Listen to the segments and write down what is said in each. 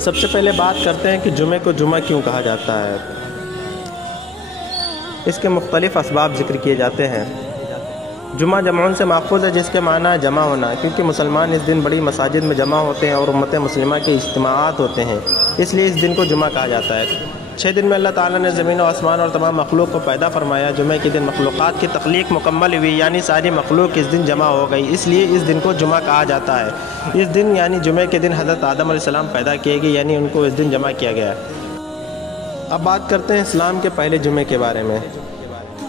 سب سے پہلے بات کرتے ہیں کہ جمعے کو جمعہ کیوں کہا جاتا ہے۔ اس کے مختلف اسباب ذکر کیے جاتے ہیں۔ جمعہ جمعون سے ماخوذ ہے، جس کے معنی ہے جمع ہونا، کیونکہ مسلمان اس دن بڑی مساجد میں جمع ہوتے ہیں اور امت مسلمہ کے اجتماعات ہوتے ہیں، اس لیے اس دن کو جمعہ کہا جاتا ہے۔ 6 دن میں اللہ تعالیٰ نے زمین و آسمان اور تمام مخلوق کو پیدا فرمایا۔ جمعے کے دن مخلوقات کی تخلیق مکمل ہوئی، یعنی ساری مخلوق اس دن جمع ہو گئی، اس لیے اس دن کو جمعہ کہا جاتا ہے۔ اس دن یعنی جمعے کے دن حضرت آدم علیہ السلام پیدا کیے گئے، یعنی ان کو اس دن جمع کیا گیا۔ اب بات کرتے ہیں اسلام کے پہلے جمعے کے بارے میں۔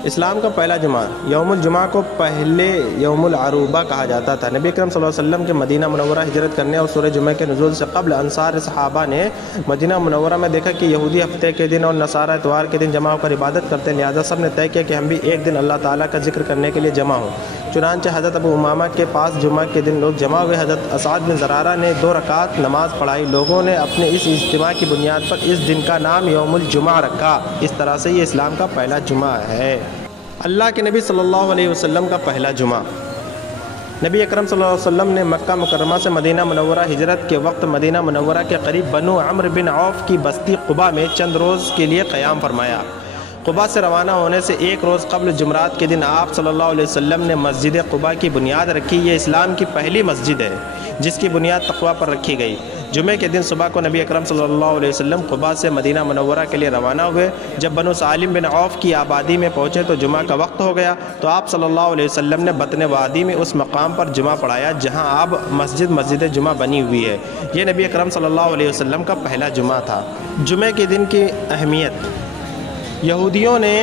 اسلام کا پہلا جمعہ یوم الجمعہ کو پہلے یوم العروبہ کہا جاتا تھا۔ نبی اکرم صلی اللہ علیہ وسلم کے مدینہ منورہ ہجرت کرنے اور سورہ جمعہ کے نزول سے قبل انصار صحابہ نے مدینہ منورہ میں دیکھا کہ یہودی ہفتے کے دن اور نصارہ اتوار کے دن جمع ہو کر عبادت کرتے ہیں، لہذا سب نے طے کیا کہ ہم بھی ایک دن اللہ تعالیٰ کا ذکر کرنے کے لیے جمع ہوں۔ چنانچہ حضرت ابو امامہ کے پاس جمعہ کے دن لوگ جمع ہوئے۔ حضرت اسعد بن زرارہ نے 2 رکعت نماز پڑھائی۔ لوگوں نے اپنے اس اجتماع کی بنیاد پر اس دن کا نام یوم الجمعہ رکھا۔ اس طرح سے یہ اسلام کا پہلا جمعہ ہے۔ اللہ کے نبی صلی اللہ علیہ وسلم کا پہلا جمعہ۔ نبی اکرم صلی اللہ علیہ وسلم نے مکہ مکرمہ سے مدینہ منورہ ہجرت کے وقت مدینہ منورہ کے قریب بنو عمرو بن عوف کی بستی قباء میں چند روز کے لیے قیام فرمایا۔ قباء سے روانہ ہونے سے 1 روز قبل جمعرات کے دن آپ صلی اللہ علیہ وسلم نے مسجد قباء کی بنیاد رکھی۔ یہ اسلام کی پہلی مسجد ہے جس کی بنیاد تقویٰ پر رکھی گئی۔ جمعے کے دن صبح کو نبی اکرم صلی اللہ علیہ وسلم قباء سے مدینہ منورہ کے لیے روانہ ہوئے۔ جب بنو سالم بن عوف کی آبادی میں پہنچے تو جمعہ کا وقت ہو گیا، تو آپ صلی اللہ علیہ وسلم نے بطن وادی میں اس مقام پر جمعہ پڑھایا جہاں اب مسجد جمعہ بنی ہوئی ہے۔ یہ نبی اکرم صلی اللہ علیہ وسلم کا پہلا جمعہ تھا۔ جمعے کے دن کی اہمیت۔ یہودیوں نے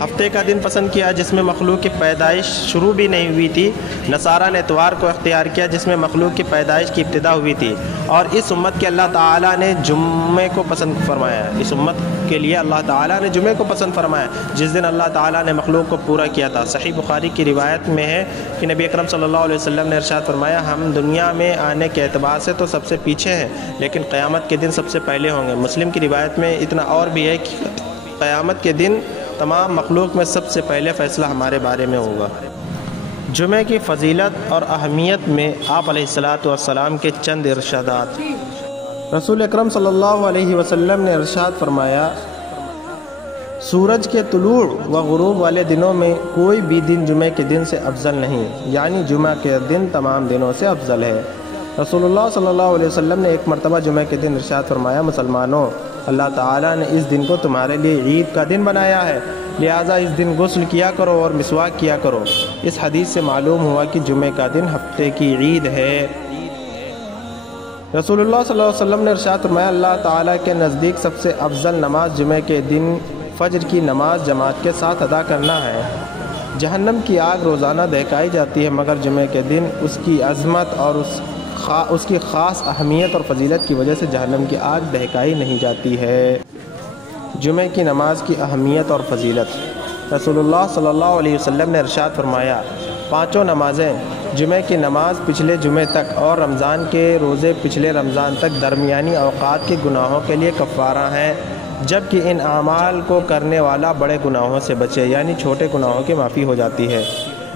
ہفتے کا دن پسند کیا جس میں مخلوق کی پیدائش شروع بھی نہیں ہوئی تھی۔ نصارہ نے اتوار کو اختیار کیا جس میں مخلوق کی پیدائش کی ابتدا ہوئی تھی، اور اس امت کے اللہ تعالیٰ نے جمعے کو پسند فرمایا۔ اس امت کے لیے اللہ تعالیٰ نے جمعے کو پسند فرمایا جس دن اللہ تعالیٰ نے مخلوق کو پورا کیا تھا۔ صحیح بخاری کی روایت میں ہے کہ نبی اکرم صلی اللہ علیہ وسلم نے ارشاد فرمایا، ہم دنیا میں آنے کے اعتبار سے تو سب سے پیچھے ہیں لیکن قیامت کے دن سب سے پہلے ہوں گے۔ مسلم کی روایت میں اتنا اور بھی ہے کہ قیامت کے دن تمام مخلوق میں سب سے پہلے فیصلہ ہمارے بارے میں ہوگا۔ جمعے کی فضیلت اور اہمیت میں آپ علیہ الصلاۃ والسلام کے چند ارشادات۔ رسول اکرم صلی اللہ علیہ وسلم نے ارشاد فرمایا، سورج کے طلوع و غروب والے دنوں میں کوئی بھی دن جمعے کے دن سے افضل نہیں، یعنی جمعہ کے دن تمام دنوں سے افضل ہے۔ رسول اللہ صلی اللہ علیہ وسلم نے ایک مرتبہ جمعہ کے دن ارشاد فرمایا، مسلمانوں، اللہ تعالیٰ نے اس دن کو تمہارے لیے عید کا دن بنایا ہے، لہٰذا اس دن غسل کیا کرو اور مسواک کیا کرو۔ اس حدیث سے معلوم ہوا کہ جمعے کا دن ہفتے کی عید ہے۔ رسول اللہ صلی اللہ علیہ وسلم نے ارشاد فرمایا، اللہ تعالیٰ کے نزدیک سب سے افضل نماز جمعے کے دن فجر کی نماز جماعت کے ساتھ ادا کرنا ہے۔ جہنم کی آگ روزانہ دہکائی جاتی ہے مگر جمعے کے دن اس کی عظمت اور اس کی خاص اہمیت اور فضیلت کی وجہ سے جہنم کی آگ دہکائی نہیں جاتی ہے۔ جمعے کی نماز کی اہمیت اور فضیلت۔ رسول اللہ صلی اللہ علیہ وسلم نے ارشاد فرمایا، 5 نمازیں، جمعے کی نماز پچھلے جمعے تک اور رمضان کے روزے پچھلے رمضان تک درمیانی اوقات کے گناہوں کے لیے کفارہ ہیں، جبکہ ان اعمال کو کرنے والا بڑے گناہوں سے بچے، یعنی چھوٹے گناہوں کی معافی ہو جاتی ہے۔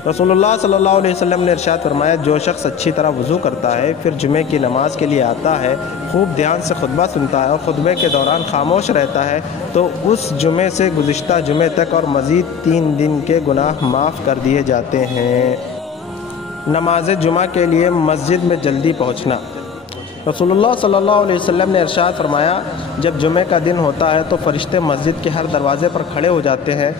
رسول اللہ صلی اللہ علیہ وسلم نے ارشاد فرمایا، جو شخص اچھی طرح وضو کرتا ہے پھر جمعے کی نماز کے لیے آتا ہے، خوب دھیان سے خطبہ سنتا ہے اور خطبے کے دوران خاموش رہتا ہے، تو اس جمعے سے گزشتہ جمعے تک اور مزید 3 دن کے گناہ معاف کر دیے جاتے ہیں۔ نماز جمعہ کے لیے مسجد میں جلدی پہنچنا۔ رسول اللہ صلی اللہ علیہ وسلم نے ارشاد فرمایا، جب جمعے کا دن ہوتا ہے تو فرشتے مسجد کے ہر دروازے پر کھڑے ہو جاتے ہیں،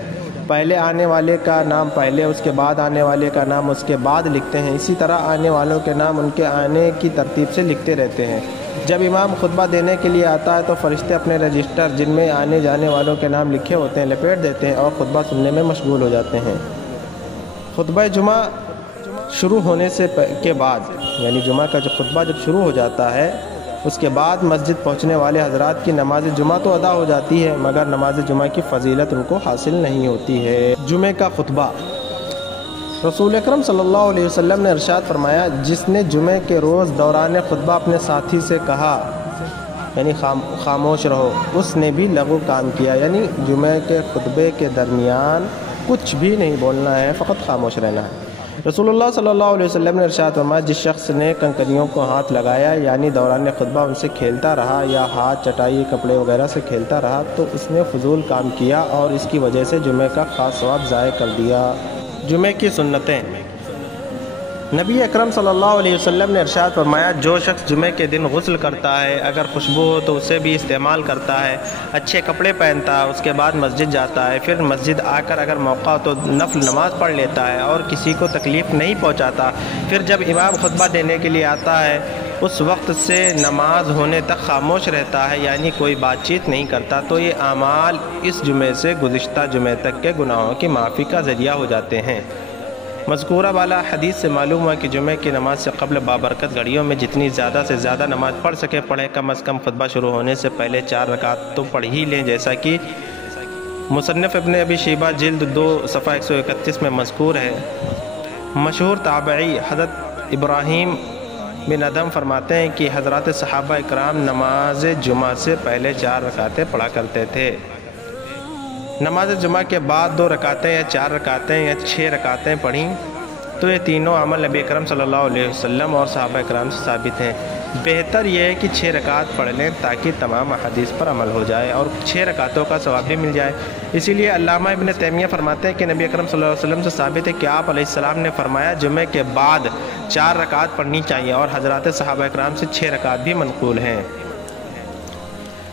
پہلے آنے والے کا نام پہلے، اس کے بعد آنے والے کا نام اس کے بعد لکھتے ہیں، اسی طرح آنے والوں کے نام ان کے آنے کی ترتیب سے لکھتے رہتے ہیں۔ جب امام خطبہ دینے کے لیے آتا ہے تو فرشتے اپنے رجسٹر جن میں آنے جانے والوں کے نام لکھے ہوتے ہیں لپیٹ دیتے ہیں اور خطبہ سننے میں مشغول ہو جاتے ہیں۔ خطبہ جمعہ شروع ہونے کے بعد، یعنی جمعہ کا جو خطبہ جب شروع ہو جاتا ہے اس کے بعد مسجد پہنچنے والے حضرات کی نماز جمعہ تو ادا ہو جاتی ہے مگر نماز جمعہ کی فضیلت ان کو حاصل نہیں ہوتی ہے۔ جمعے کا خطبہ۔ رسول اکرم صلی اللہ علیہ وسلم نے ارشاد فرمایا، جس نے جمعے کے روز دوران خطبہ اپنے ساتھی سے کہا، یعنی خاموش رہو، اس نے بھی لغو کام کیا، یعنی جمعے کے خطبے کے درمیان کچھ بھی نہیں بولنا ہے، فقط خاموش رہنا ہے۔ رسول اللہ صلی اللہ علیہ وسلم نے ارشاد فرمایا جس شخص نے کنکریوں کو ہاتھ لگایا یعنی دوران خطبہ ان سے کھیلتا رہا یا ہاتھ چٹائی کپڑے وغیرہ سے کھیلتا رہا تو اس نے فضول کام کیا اور اس کی وجہ سے جمعہ کا خاص ثواب ضائع کر دیا۔ جمعہ کی سنتیں۔ نبی اکرم صلی اللہ علیہ وسلم نے ارشاد فرمایا جو شخص جمعہ کے دن غسل کرتا ہے، اگر خوشبو ہو تو اسے بھی استعمال کرتا ہے، اچھے کپڑے پہنتا ہے، اس کے بعد مسجد جاتا ہے، پھر مسجد آ کر اگر موقع ہو تو نفل نماز پڑھ لیتا ہے اور کسی کو تکلیف نہیں پہنچاتا، پھر جب امام خطبہ دینے کے لیے آتا ہے اس وقت سے نماز ہونے تک خاموش رہتا ہے یعنی کوئی بات چیت نہیں کرتا، تو یہ اعمال اس جمعے سے گزشتہ جمعے تک کے گناہوں کی معافی کا ذریعہ ہو جاتے ہیں۔ مذکورہ والا حدیث سے معلوم ہوا کہ جمعہ کی نماز سے قبل بابرکت گھڑیوں میں جتنی زیادہ سے زیادہ نماز پڑھ سکے پڑھے، کم از کم خطبہ شروع ہونے سے پہلے 4 رکعت تو پڑھ ہی لیں، جیسا کہ مصنف ابن ابی شیبہ جلد 2 صفحہ 131 میں مذکور ہے۔ مشہور تابعی حضرت ابراہیم بن ادم فرماتے ہیں کہ حضرات صحابہ اکرام نماز جمعہ سے پہلے 4 رکعتیں پڑھا کرتے تھے۔ نماز جمعہ کے بعد 2 رکعتیں یا 4 رکعتیں یا 6 رکعتیں پڑھیں تو یہ تینوں عمل نبی اکرم صلی اللہ علیہ وسلم اور صحابہ اکرام سے ثابت ہیں۔ بہتر یہ ہے کہ 6 رکعت پڑھ لیں تاکہ تمام احادیث پر عمل ہو جائے اور 6 رکعتوں کا ثواب بھی مل جائے۔ اسی لیے علامہ ابن تیمیہ فرماتے ہیں کہ نبی اکرم صلی اللہ علیہ وسلم سے ثابت ہے کہ آپ علیہ السلام نے فرمایا جمعے کے بعد 4 رکعت پڑھنی چاہیے، اور حضرات صحابہ اکرام سے 6 رکعت بھی منقول ہیں۔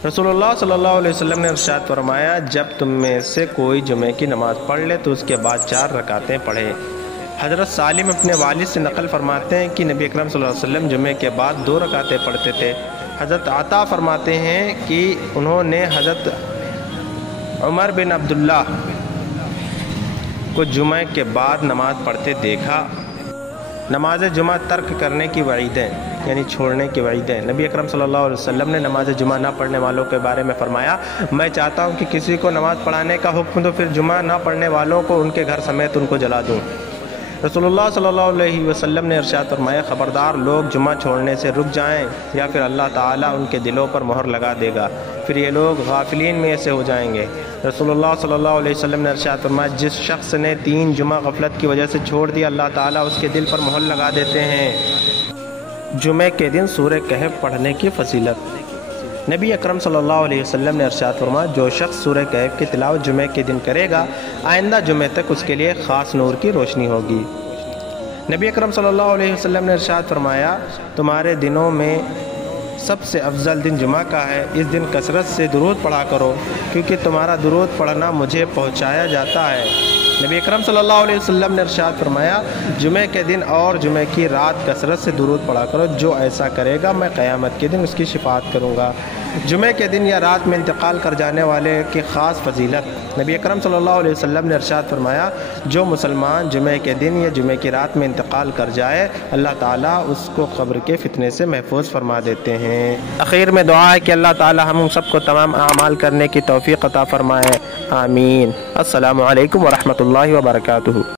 رسول اللہ صلی اللہ علیہ وسلم نے ارشاد فرمایا جب تم میں سے کوئی جمعے کی نماز پڑھ لے تو اس کے بعد 4 رکعتیں پڑھے۔ حضرت سالم اپنے والد سے نقل فرماتے ہیں کہ نبی اکرم صلی اللہ علیہ وسلم جمعے کے بعد 2 رکعتیں پڑھتے تھے۔ حضرت عطا فرماتے ہیں کہ انہوں نے حضرت عمر بن عبداللہ کو جمعے کے بعد نماز پڑھتے دیکھا۔ نماز جمعہ ترک کرنے کی وعیدیں یعنی چھوڑنے کی وعیدیں۔ نبی اکرم صلی اللہ علیہ وسلم نے نماز جمعہ نہ پڑھنے والوں کے بارے میں فرمایا میں چاہتا ہوں کہ کسی کو نماز پڑھانے کا حکم تو پھر جمعہ نہ پڑھنے والوں کو ان کے گھر سمیت ان کو جلا دوں۔ رسول اللہ صلی اللہ علیہ وسلم نے ارشاد فرمایا خبردار لوگ جمعہ چھوڑنے سے رک جائیں یا پھر اللہ تعالیٰ ان کے دلوں پر مہر لگا دے گا، پھر یہ لوگ غافلین میں سے ہو جائیں گے۔ رسول اللہ صلی اللہ علیہ وسلم نے ارشاد فرمایا جس شخص نے 3 جمعہ غفلت کی وجہ سے چھوڑ دیا اللہ تعالیٰ اس کے دل پر مہر لگا دیتے ہیں۔ جمعے کے دن سورہ کہف پڑھنے کی فضیلت۔ نبی اکرم صلی اللہ علیہ وسلم نے ارشاد فرمایا جو شخص سورہ کہف کی تلاوت جمعے کے دن کرے گا آئندہ جمعے تک اس کے لیے خاص نور کی روشنی ہوگی۔ نبی اکرم صلی اللہ علیہ وسلم نے ارشاد فرمایا تمہارے دنوں میں سب سے افضل دن جمعہ کا ہے، اس دن کثرت سے درود پڑھا کرو کیونکہ تمہارا درود پڑھنا مجھے پہنچایا جاتا ہے۔ نبی اکرم صلی اللہ علیہ وسلم نے ارشاد فرمایا جمعے کے دن اور جمعے کی رات کثرت سے درود پڑھا کرو، جو ایسا کرے گا میں قیامت کے دن اس کی شفاعت کروں گا۔ جمعے کے دن یا رات میں انتقال کر جانے والے کی خاص فضیلت۔ نبی اکرم صلی اللہ علیہ وسلم نے ارشاد فرمایا جو مسلمان جمعے کے دن یا جمعے کی رات میں انتقال کر جائے اللہ تعالیٰ اس کو قبر کے فتنے سے محفوظ فرما دیتے ہیں۔ اخیر میں دعا ہے کہ اللہ تعالیٰ ہم سب کو تمام اعمال کرنے کی توفیق عطا فرمائے، آمین۔ السلام علیکم ورحمۃ اللہ وبرکاتہ۔